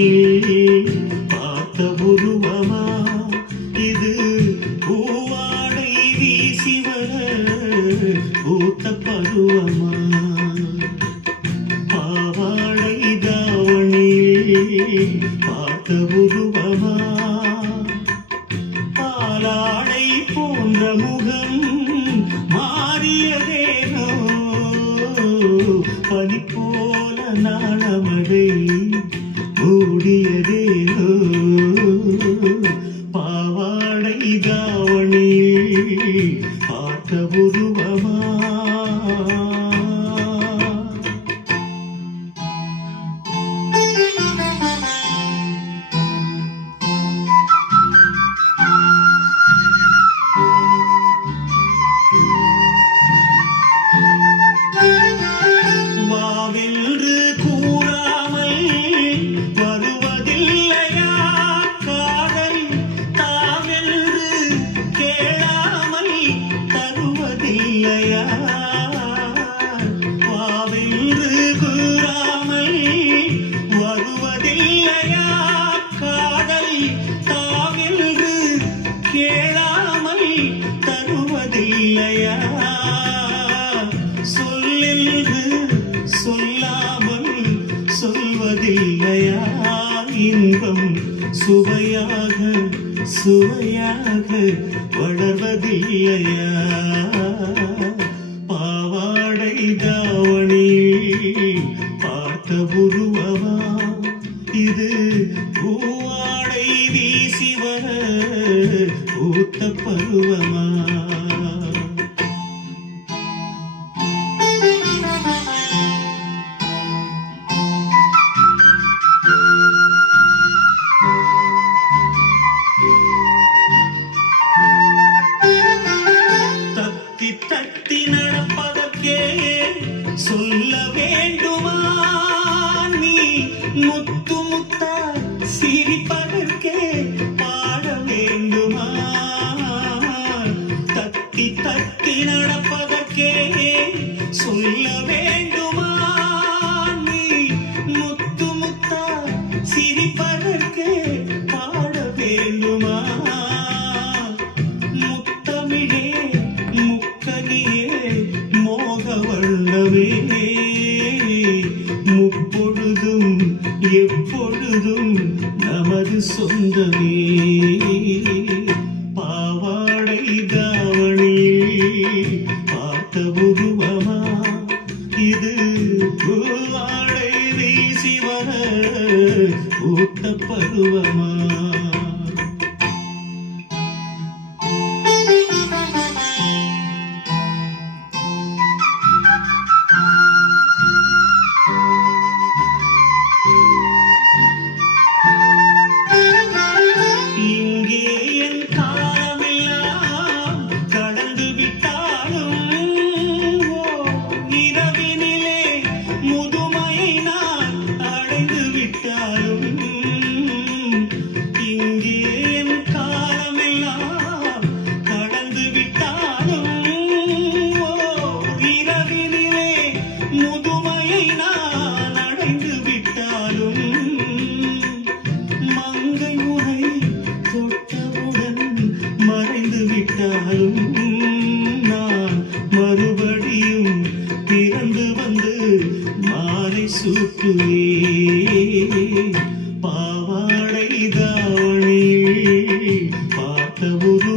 தாவணியில் பார்த்த உருவமா இது பூவாடை வீசி வர பூத்த பருவமா பாவாடை தாவணியில் பார்த்த உருவமா பாலாடை போன்ற முகம் மாறியதேனோ பனி போல நாணமழை மூடியதேனோ பாவாடை தாவணியில் பார்த்த உருவமா சொல்லென்று சொல்லாமல் சொல்வதில்லையா இன்பம் சுவையாக சுவையாக வளர்வதில்லையா பாவாடை தாவணியில் பார்த்த உருவமா இது பூவாடை வீசி வர பூத்த பருவமா தத்தி நடப்பதற்கே சொல்ல வேண்டுமா நீ முத்து முத்தா சிரிப்பதற்கே பாட வேண்டுமா தத்தி தத்தி நடப்பதற்கே சொல்ல வேண்டுமா நீ முத்து முத்தா சிரிப்பதற்கே பாட வேண்டுமா முத்தமிழே மோகவண்ணமே முப்பொழுதும் எப்பொழுதும் நமது சொந்தமே பாவாடை தாவணியில் பார்த்த உருவமா இது பூவாடை வீசி வர பூத்த பருவமா நான் மறுபடியும் பிறந்து வந்து மாலை சூட்டுவே பாவாடை தாவணியில் பார்த்த ஒரு